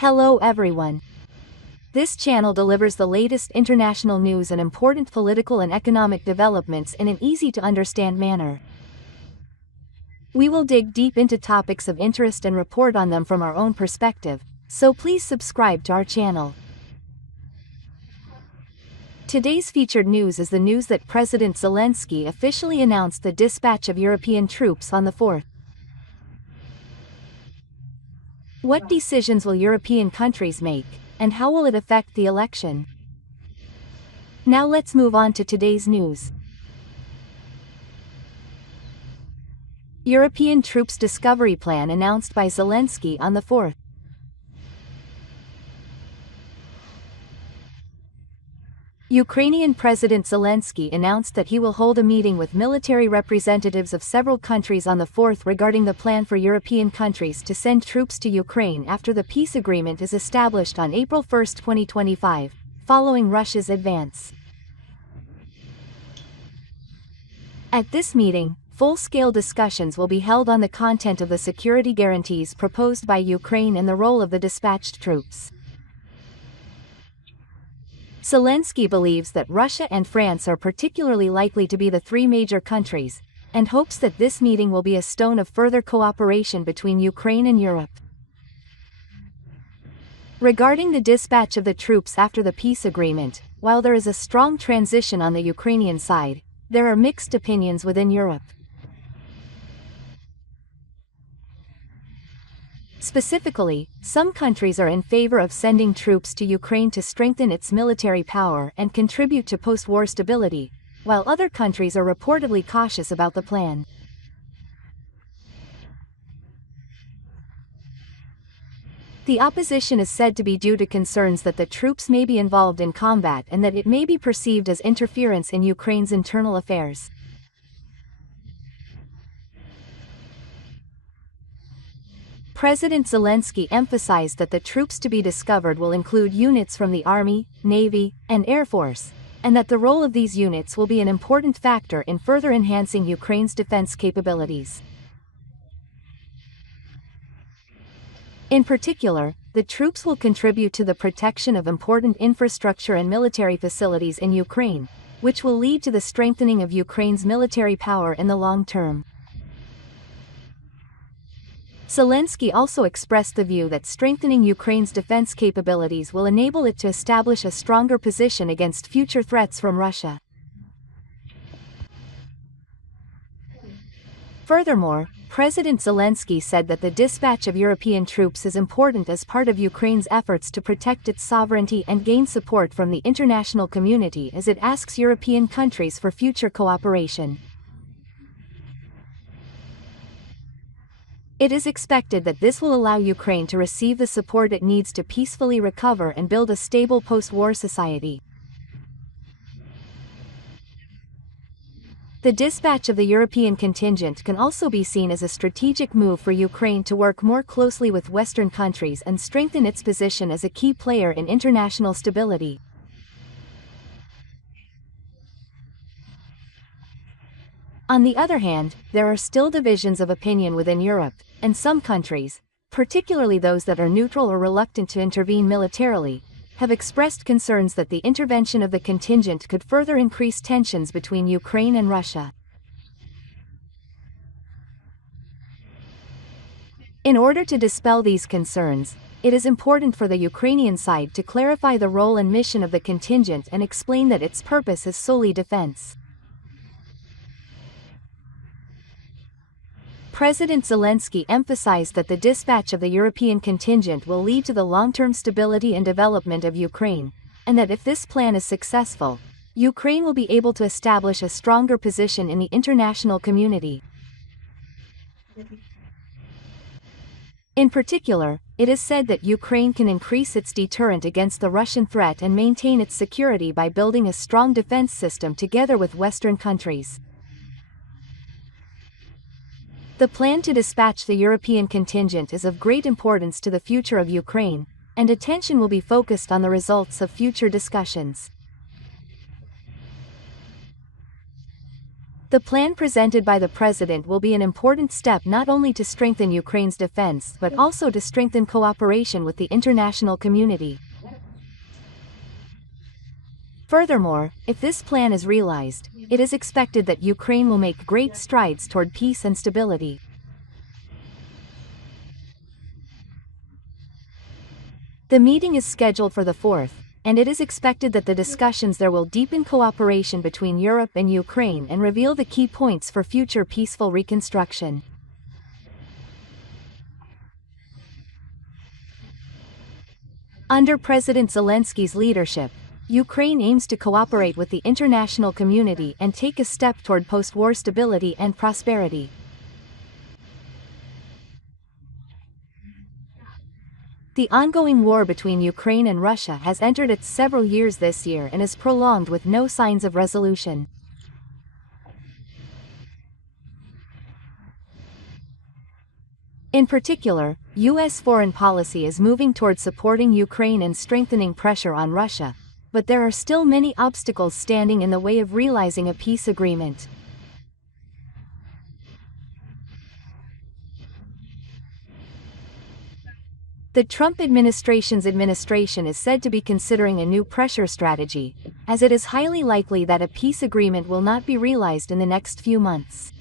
Hello everyone. This channel delivers the latest international news and important political and economic developments in an easy-to-understand manner. We will dig deep into topics of interest and report on them from our own perspective, so please subscribe to our channel. Today's featured news is the news that President Zelensky officially announced the dispatch of European troops on the 4th. What decisions will European countries make, and how will it affect the election? Now let's move on to today's news. European troops discovery plan announced by Zelensky on the 4th. Ukrainian President Zelensky announced that he will hold a meeting with military representatives of several countries on the 4th regarding the plan for European countries to send troops to Ukraine after the peace agreement is established on April 1, 2025, following Russia's advance. At this meeting, full-scale discussions will be held on the content of the security guarantees proposed by Ukraine and the role of the dispatched troops. Zelensky believes that Russia and France are particularly likely to be the three major countries, and hopes that this meeting will be a stone of further cooperation between Ukraine and Europe. Regarding the dispatch of the troops after the peace agreement, while there is a strong transition on the Ukrainian side, there are mixed opinions within Europe. Specifically, some countries are in favor of sending troops to Ukraine to strengthen its military power and contribute to post-war stability, while other countries are reportedly cautious about the plan. The opposition is said to be due to concerns that the troops may be involved in combat and that it may be perceived as interference in Ukraine's internal affairs. President Zelensky emphasized that the troops to be discovered will include units from the Army, Navy, and Air Force, and that the role of these units will be an important factor in further enhancing Ukraine's defense capabilities. In particular, the troops will contribute to the protection of important infrastructure and military facilities in Ukraine, which will lead to the strengthening of Ukraine's military power in the long term. Zelensky also expressed the view that strengthening Ukraine's defense capabilities will enable it to establish a stronger position against future threats from Russia. Furthermore, President Zelensky said that the dispatch of European troops is important as part of Ukraine's efforts to protect its sovereignty and gain support from the international community as it asks European countries for future cooperation. It is expected that this will allow Ukraine to receive the support it needs to peacefully recover and build a stable post-war society. The dispatch of the European contingent can also be seen as a strategic move for Ukraine to work more closely with Western countries and strengthen its position as a key player in international stability. On the other hand, there are still divisions of opinion within Europe, and some countries, particularly those that are neutral or reluctant to intervene militarily, have expressed concerns that the intervention of the contingent could further increase tensions between Ukraine and Russia. In order to dispel these concerns, it is important for the Ukrainian side to clarify the role and mission of the contingent and explain that its purpose is solely defense. President Zelensky emphasized that the dispatch of the European contingent will lead to the long-term stability and development of Ukraine, and that if this plan is successful, Ukraine will be able to establish a stronger position in the international community. In particular, it is said that Ukraine can increase its deterrent against the Russian threat and maintain its security by building a strong defense system together with Western countries. The plan to dispatch the European contingent is of great importance to the future of Ukraine, and attention will be focused on the results of future discussions. The plan presented by the president will be an important step not only to strengthen Ukraine's defense but also to strengthen cooperation with the international community. Furthermore, if this plan is realized, it is expected that Ukraine will make great strides toward peace and stability. The meeting is scheduled for the 4th, and it is expected that the discussions there will deepen cooperation between Europe and Ukraine and reveal the key points for future peaceful reconstruction. Under President Zelensky's leadership, Ukraine aims to cooperate with the international community and take a step toward post-war stability and prosperity. The ongoing war between Ukraine and Russia has entered its several years this year and is prolonged with no signs of resolution. In particular, U.S. foreign policy is moving toward supporting Ukraine and strengthening pressure on Russia, but there are still many obstacles standing in the way of realizing a peace agreement. The Trump administration is said to be considering a new pressure strategy, as it is highly likely that a peace agreement will not be realized in the next few months.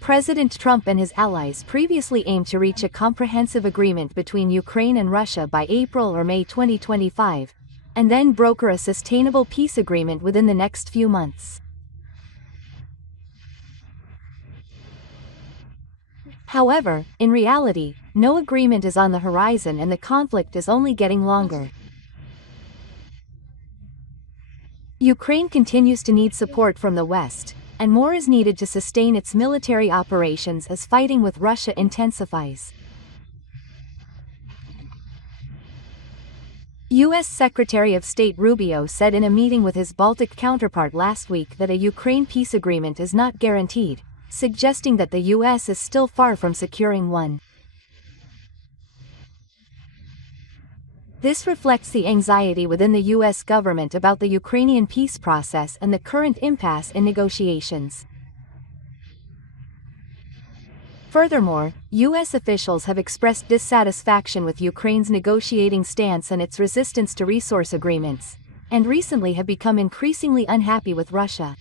President Trump and his allies previously aimed to reach a comprehensive agreement between Ukraine and Russia by April or May 2025, and then broker a sustainable peace agreement within the next few months. However, in reality, no agreement is on the horizon and the conflict is only getting longer. Ukraine continues to need support from the West, and more is needed to sustain its military operations as fighting with Russia intensifies. U.S. Secretary of State Rubio said in a meeting with his Baltic counterpart last week that a Ukraine peace agreement is not guaranteed, suggesting that the U.S. is still far from securing one. This reflects the anxiety within the U.S. government about the Ukrainian peace process and the current impasse in negotiations. Furthermore, U.S. officials have expressed dissatisfaction with Ukraine's negotiating stance and its resistance to resource agreements, and recently have become increasingly unhappy with Russia.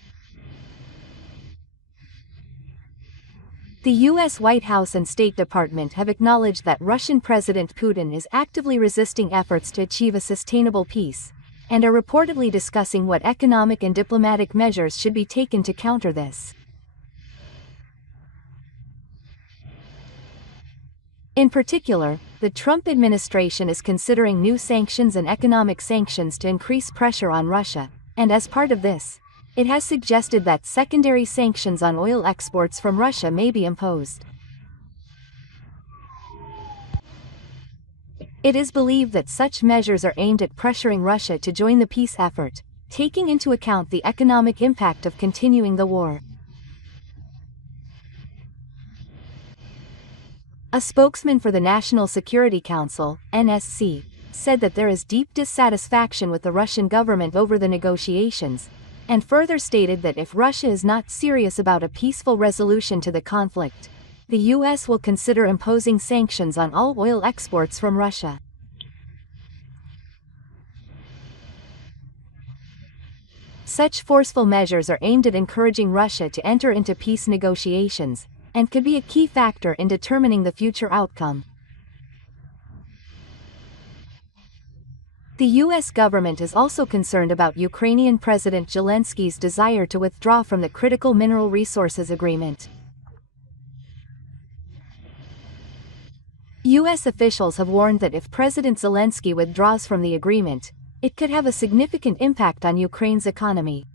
The U.S. White House and State Department have acknowledged that Russian President Putin is actively resisting efforts to achieve a sustainable peace, and are reportedly discussing what economic and diplomatic measures should be taken to counter this. In particular, the Trump administration is considering new sanctions and economic sanctions to increase pressure on Russia, and as part of this, it has suggested that secondary sanctions on oil exports from Russia may be imposed. It is believed that such measures are aimed at pressuring Russia to join the peace effort, taking into account the economic impact of continuing the war. A spokesman for the National Security Council, NSC, said that there is deep dissatisfaction with the Russian government over the negotiations, and further stated that if Russia is not serious about a peaceful resolution to the conflict, the U.S. will consider imposing sanctions on all oil exports from Russia. Such forceful measures are aimed at encouraging Russia to enter into peace negotiations, and could be a key factor in determining the future outcome. The U.S. government is also concerned about Ukrainian President Zelensky's desire to withdraw from the Critical Mineral Resources Agreement. U.S. officials have warned that if President Zelensky withdraws from the agreement, it could have a significant impact on Ukraine's economy.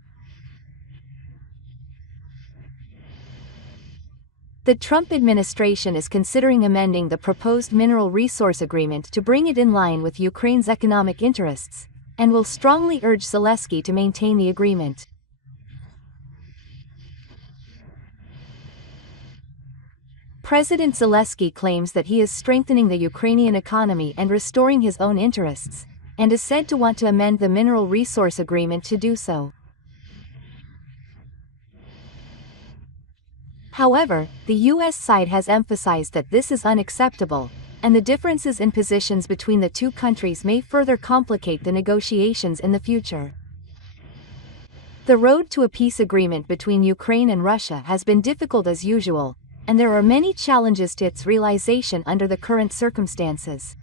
The Trump administration is considering amending the proposed mineral resource agreement to bring it in line with Ukraine's economic interests, and will strongly urge Zelensky to maintain the agreement. President Zelensky claims that he is strengthening the Ukrainian economy and restoring his own interests, and is said to want to amend the Mineral Resource Agreement to do so. However, the U.S. side has emphasized that this is unacceptable, and the differences in positions between the two countries may further complicate the negotiations in the future. The road to a peace agreement between Ukraine and Russia has been difficult as usual, and there are many challenges to its realization under the current circumstances.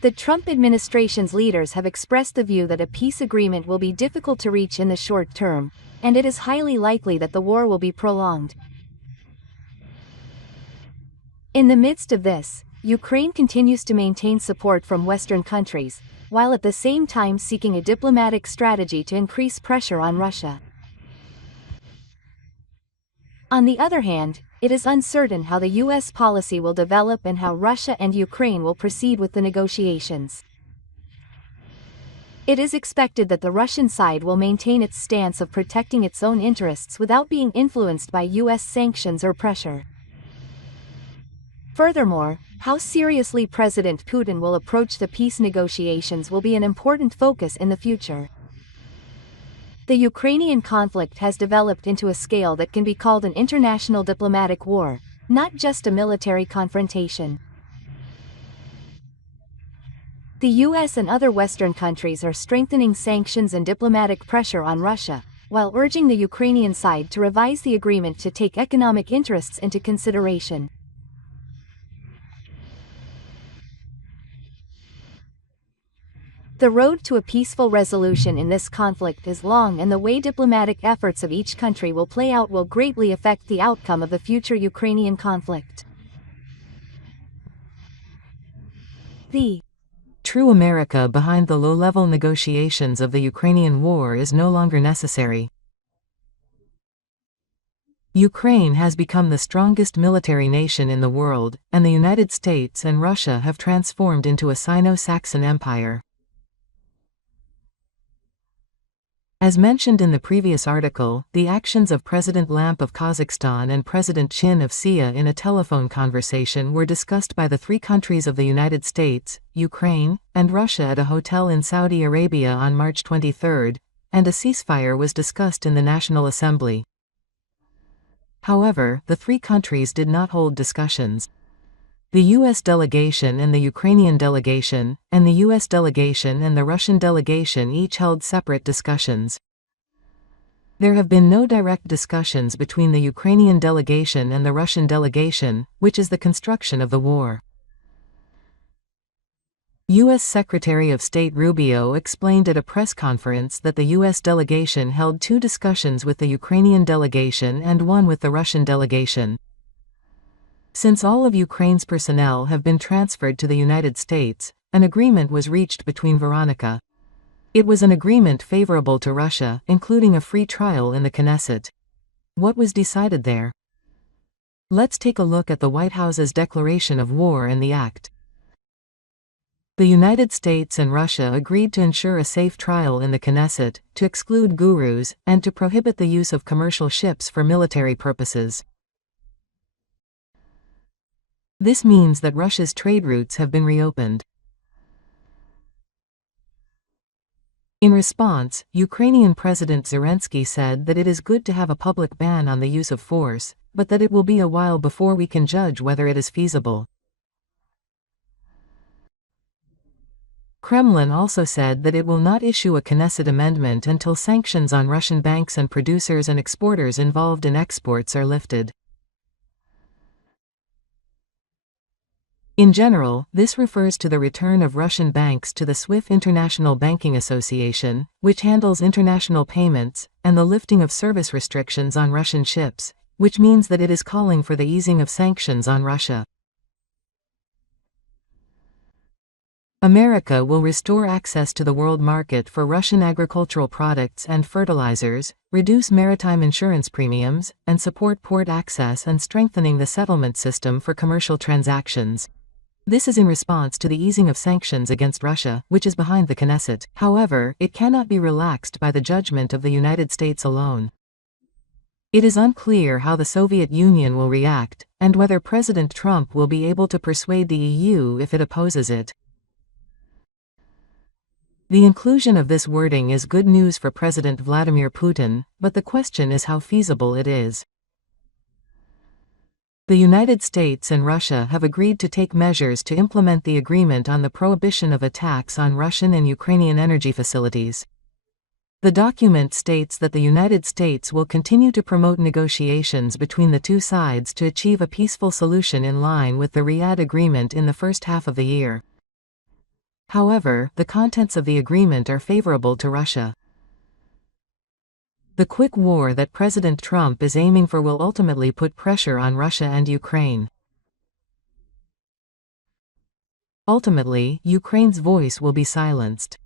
The Trump administration's leaders have expressed the view that a peace agreement will be difficult to reach in the short term, and it is highly likely that the war will be prolonged. In the midst of this, Ukraine continues to maintain support from Western countries, while at the same time seeking a diplomatic strategy to increase pressure on Russia. On the other hand, it is uncertain how the U.S. policy will develop and how Russia and Ukraine will proceed with the negotiations. It is expected that the Russian side will maintain its stance of protecting its own interests without being influenced by U.S. sanctions or pressure. Furthermore, how seriously President Putin will approach the peace negotiations will be an important focus in the future. The Ukrainian conflict has developed into a scale that can be called an international diplomatic war, not just a military confrontation. The US and other Western countries are strengthening sanctions and diplomatic pressure on Russia, while urging the Ukrainian side to revise the agreement to take economic interests into consideration. The road to a peaceful resolution in this conflict is long, and the way diplomatic efforts of each country will play out will greatly affect the outcome of the future Ukrainian conflict. The true America behind the low-level negotiations of the Ukrainian war is no longer necessary. Ukraine has become the strongest military nation in the world, and the United States and Russia have transformed into a Sino-Saxon empire. As mentioned in the previous article, the actions of President Lamp of Kazakhstan and President Chin of Sia in a telephone conversation were discussed by the three countries of the United States, Ukraine, and Russia at a hotel in Saudi Arabia on March 23, and a ceasefire was discussed in the National Assembly. However, the three countries did not hold discussions. The U.S. delegation and the Ukrainian delegation, and the U.S. delegation and the Russian delegation each held separate discussions. There have been no direct discussions between the Ukrainian delegation and the Russian delegation, which is the construction of the war. U.S. Secretary of State Rubio explained at a press conference that the U.S. delegation held two discussions with the Ukrainian delegation and one with the Russian delegation. Since all of Ukraine's personnel have been transferred to the United States, an agreement was reached between Veronica. It was an agreement favorable to Russia, including a free trial in the Knesset. What was decided there? Let's take a look at the White House's declaration of war and the act. The United States and Russia agreed to ensure a safe trial in the Knesset, to exclude gurus, and to prohibit the use of commercial ships for military purposes. This means that Russia's trade routes have been reopened. In response, Ukrainian President Zelensky said that it is good to have a public ban on the use of force, but that it will be a while before we can judge whether it is feasible. Kremlin also said that it will not issue a Knesset amendment until sanctions on Russian banks and producers and exporters involved in exports are lifted. In general, this refers to the return of Russian banks to the SWIFT International Banking Association, which handles international payments, and the lifting of service restrictions on Russian ships, which means that it is calling for the easing of sanctions on Russia. America will restore access to the world market for Russian agricultural products and fertilizers, reduce maritime insurance premiums, and support port access and strengthening the settlement system for commercial transactions. This is in response to the easing of sanctions against Russia, which is behind the Knesset. However, it cannot be relaxed by the judgment of the United States alone. It is unclear how the Soviet Union will react, and whether President Trump will be able to persuade the EU if it opposes it. The inclusion of this wording is good news for President Vladimir Putin, but the question is how feasible it is. The United States and Russia have agreed to take measures to implement the agreement on the prohibition of attacks on Russian and Ukrainian energy facilities. The document states that the United States will continue to promote negotiations between the two sides to achieve a peaceful solution in line with the Riyadh Agreement in the first half of the year. However, the contents of the agreement are favorable to Russia. The quick war that President Trump is aiming for will ultimately put pressure on Russia and Ukraine. Ultimately, Ukraine's voice will be silenced.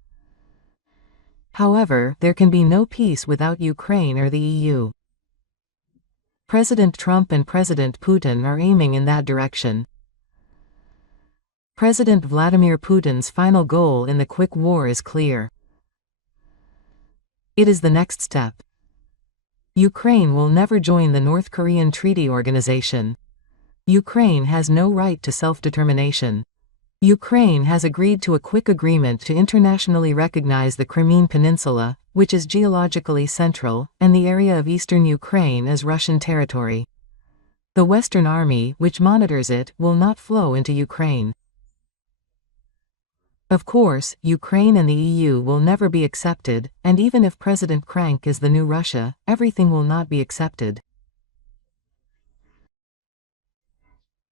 However, there can be no peace without Ukraine or the EU. President Trump and President Putin are aiming in that direction. President Vladimir Putin's final goal in the quick war is clear. It is the next step. Ukraine will never join the North Korean Treaty Organization. Ukraine has no right to self-determination. Ukraine has agreed to a quick agreement to internationally recognize the Crimean Peninsula, which is geologically central, and the area of eastern Ukraine as Russian territory. The Western Army, which monitors it, will not flow into Ukraine. Of course, Ukraine and the EU will never be accepted, and even if President Krank is the new Russia, everything will not be accepted.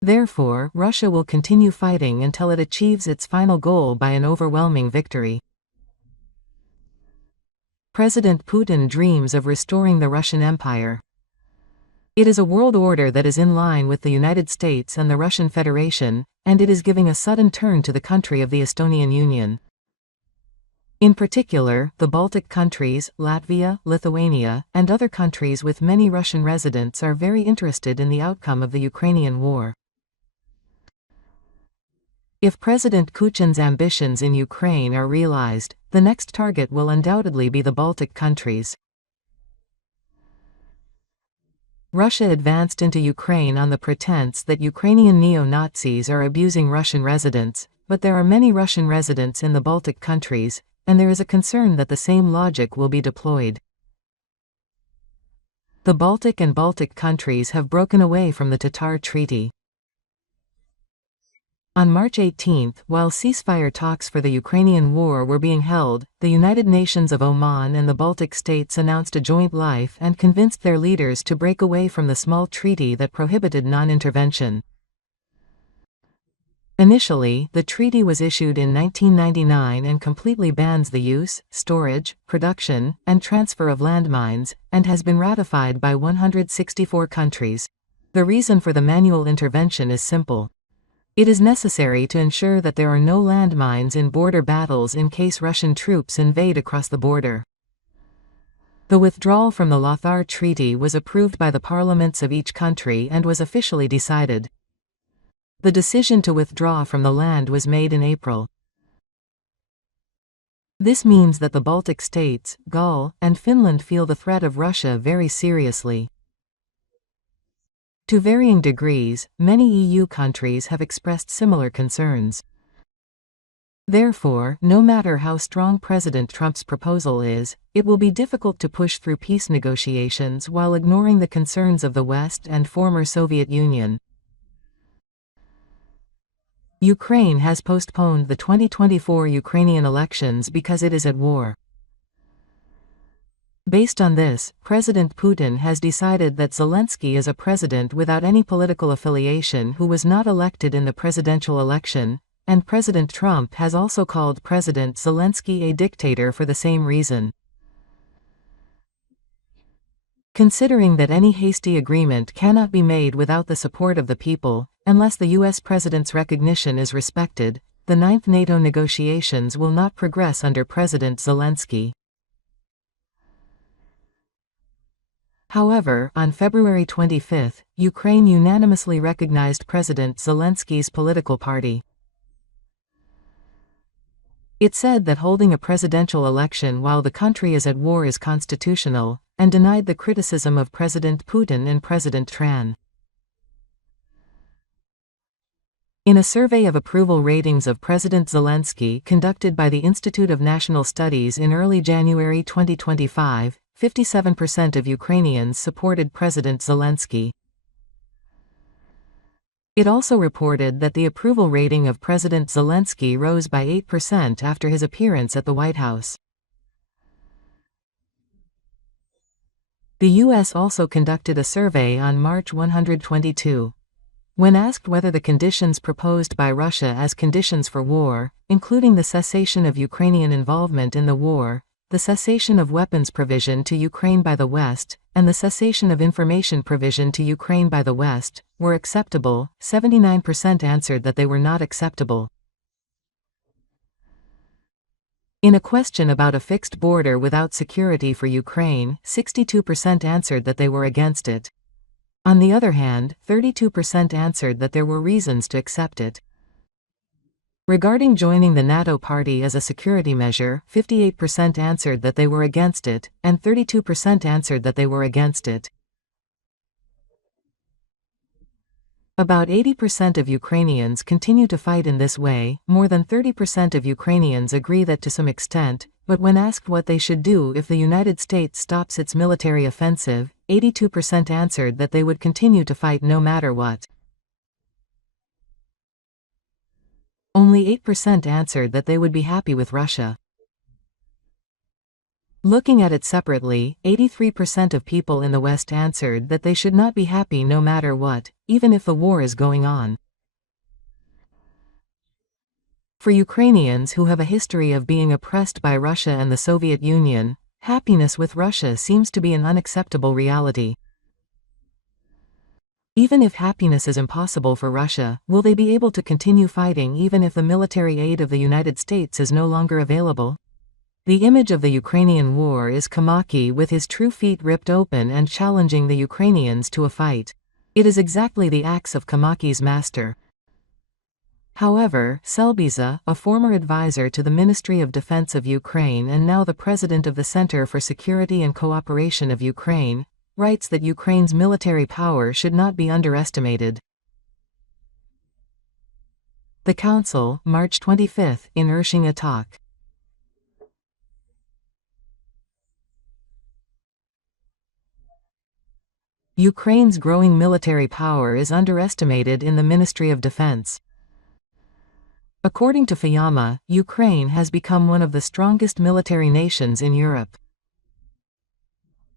Therefore, Russia will continue fighting until it achieves its final goal by an overwhelming victory. President Putin dreams of restoring the Russian Empire. It is a world order that is in line with the United States and the Russian Federation, and it is giving a sudden turn to the country of the Estonian Union. In particular, the Baltic countries, Latvia, Lithuania, and other countries with many Russian residents are very interested in the outcome of the Ukrainian war. If President Kuchin's ambitions in Ukraine are realized, the next target will undoubtedly be the Baltic countries. Russia advanced into Ukraine on the pretense that Ukrainian neo-Nazis are abusing Russian residents, but there are many Russian residents in the Baltic countries, and there is a concern that the same logic will be deployed. The Baltic and Baltic countries have broken away from the Tatar Treaty. On March 18, while ceasefire talks for the Ukrainian war were being held, the United Nations of Oman and the Baltic states announced a joint life and convinced their leaders to break away from the small treaty that prohibited non-intervention. Initially, the treaty was issued in 1999 and completely bans the use, storage, production, and transfer of landmines, and has been ratified by 164 countries. The reason for the manual intervention is simple. It is necessary to ensure that there are no landmines in border battles in case Russian troops invade across the border. The withdrawal from the Lothar Treaty was approved by the parliaments of each country and was officially decided. The decision to withdraw from the land was made in April. This means that the Baltic states, Gaul, and Finland feel the threat of Russia very seriously. To varying degrees, many EU countries have expressed similar concerns. Therefore, no matter how strong President Trump's proposal is, it will be difficult to push through peace negotiations while ignoring the concerns of the West and former Soviet Union. Ukraine has postponed the 2024 Ukrainian elections because it is at war. Based on this, President Putin has decided that Zelensky is a president without any political affiliation who was not elected in the presidential election, and President Trump has also called President Zelensky a dictator for the same reason. Considering that any hasty agreement cannot be made without the support of the people, unless the U.S. president's recognition is respected, the 9th NATO negotiations will not progress under President Zelensky. However, on February 25, Ukraine unanimously recognized President Zelensky's political party. It said that holding a presidential election while the country is at war is constitutional, and denied the criticism of President Putin and President Tran. In a survey of approval ratings of President Zelensky conducted by the Institute of National Studies in early January 2025, 57% of Ukrainians supported President Zelensky. It also reported that the approval rating of President Zelensky rose by 8% after his appearance at the White House. The U.S. also conducted a survey on March 122. When asked whether the conditions proposed by Russia as conditions for war, including the cessation of Ukrainian involvement in the war, the cessation of weapons provision to Ukraine by the West, and the cessation of information provision to Ukraine by the West, were acceptable, 79% answered that they were not acceptable. In a question about a fixed border without security for Ukraine, 62% answered that they were against it. On the other hand, 32% answered that there were reasons to accept it. Regarding joining the NATO party as a security measure, 58% answered that they were against it, and 32% answered that they were against it. About 80% of Ukrainians continue to fight in this way. More than 30% of Ukrainians agree that to some extent, but when asked what they should do if the United States stops its military offensive, 82% answered that they would continue to fight no matter what. Only 8% answered that they would be happy with Russia. Looking at it separately, 83% of people in the West answered that they should not be happy no matter what, even if the war is going on. For Ukrainians who have a history of being oppressed by Russia and the Soviet Union, happiness with Russia seems to be an unacceptable reality. Even if happiness is impossible for Russia, will they be able to continue fighting even if the military aid of the United States is no longer available? The image of the Ukrainian war is Kamaki with his true feet ripped open and challenging the Ukrainians to a fight. It is exactly the acts of Kamaki's master. However, Selbiza, a former advisor to the Ministry of Defense of Ukraine and now the president of the Center for Security and Cooperation of Ukraine, writes that Ukraine's military power should not be underestimated. The Council, March 25, in Ershing a talk. Ukraine's growing military power is underestimated in the Ministry of Defense. According to Fayama, Ukraine has become one of the strongest military nations in Europe.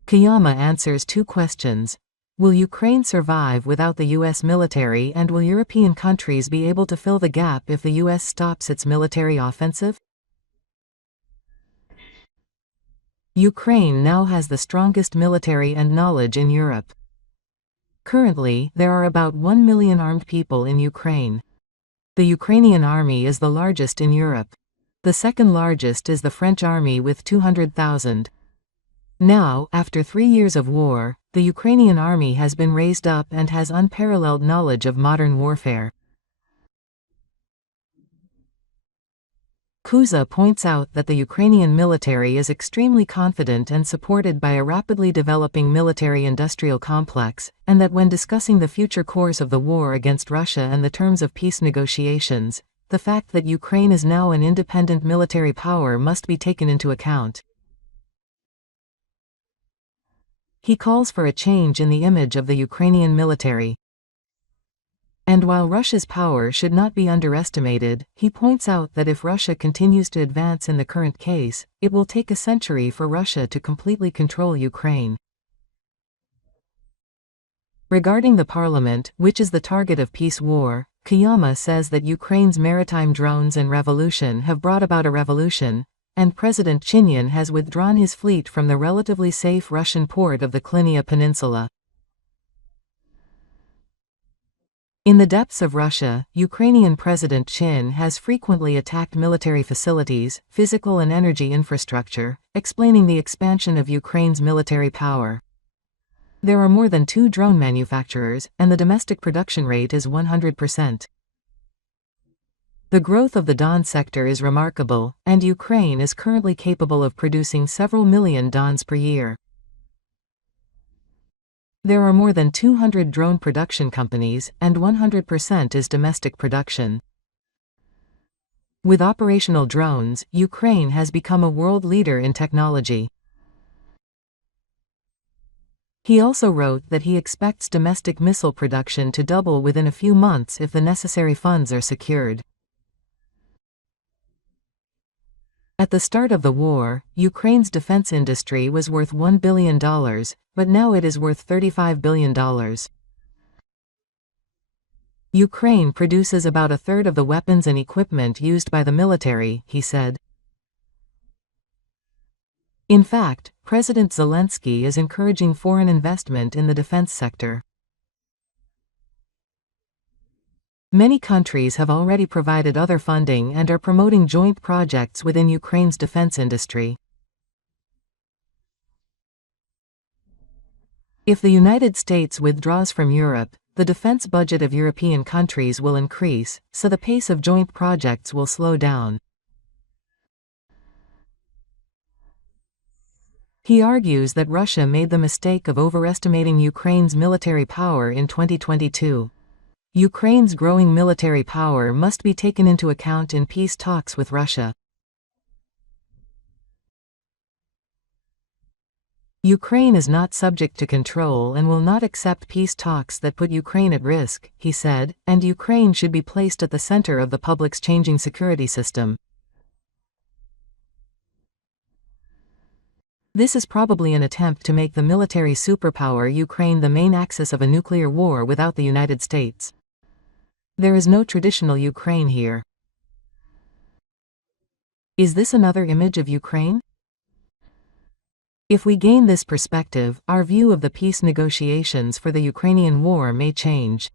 Kayama answers two questions. Will Ukraine survive without the U.S. military, and will European countries be able to fill the gap if the U.S. stops its military offensive? Ukraine now has the strongest military and knowledge in Europe. Currently, there are about 1 million armed people in Ukraine. The Ukrainian army is the largest in Europe. The second largest is the French army with 200,000. Now, after 3 years of war, the Ukrainian army has been raised up and has unparalleled knowledge of modern warfare. Kuza points out that the Ukrainian military is extremely confident and supported by a rapidly developing military-industrial complex, and that when discussing the future course of the war against Russia and the terms of peace negotiations, the fact that Ukraine is now an independent military power must be taken into account. He calls for a change in the image of the Ukrainian military. And while Russia's power should not be underestimated, he points out that if Russia continues to advance in the current case, it will take a century for Russia to completely control Ukraine. Regarding the parliament, which is the target of peace war, Kayama says that Ukraine's maritime drones and revolution have brought about a revolution, and President Chinian has withdrawn his fleet from the relatively safe Russian port of the Crimea Peninsula. In the depths of Russia, Ukrainian President Chin has frequently attacked military facilities, physical and energy infrastructure, explaining the expansion of Ukraine's military power. There are more than 2 drone manufacturers, and the domestic production rate is 100%. The growth of the Don sector is remarkable, and Ukraine is currently capable of producing several million Dons per year. There are more than 200 drone production companies, and 100% is domestic production. With operational drones, Ukraine has become a world leader in technology. He also wrote that he expects domestic missile production to double within a few months if the necessary funds are secured. At the start of the war, Ukraine's defense industry was worth $1 billion, but now it is worth $35 billion. Ukraine produces about a third of the weapons and equipment used by the military, he said. In fact, President Zelensky is encouraging foreign investment in the defense sector. Many countries have already provided other funding and are promoting joint projects within Ukraine's defense industry. If the United States withdraws from Europe, the defense budget of European countries will increase, so the pace of joint projects will slow down. He argues that Russia made the mistake of overestimating Ukraine's military power in 2022. Ukraine's growing military power must be taken into account in peace talks with Russia. Ukraine is not subject to control and will not accept peace talks that put Ukraine at risk, he said, and Ukraine should be placed at the center of the public's changing security system. This is probably an attempt to make the military superpower Ukraine the main axis of a nuclear war without the United States. There is no traditional Ukraine here. Is this another image of Ukraine? If we gain this perspective, our view of the peace negotiations for the Ukrainian war may change.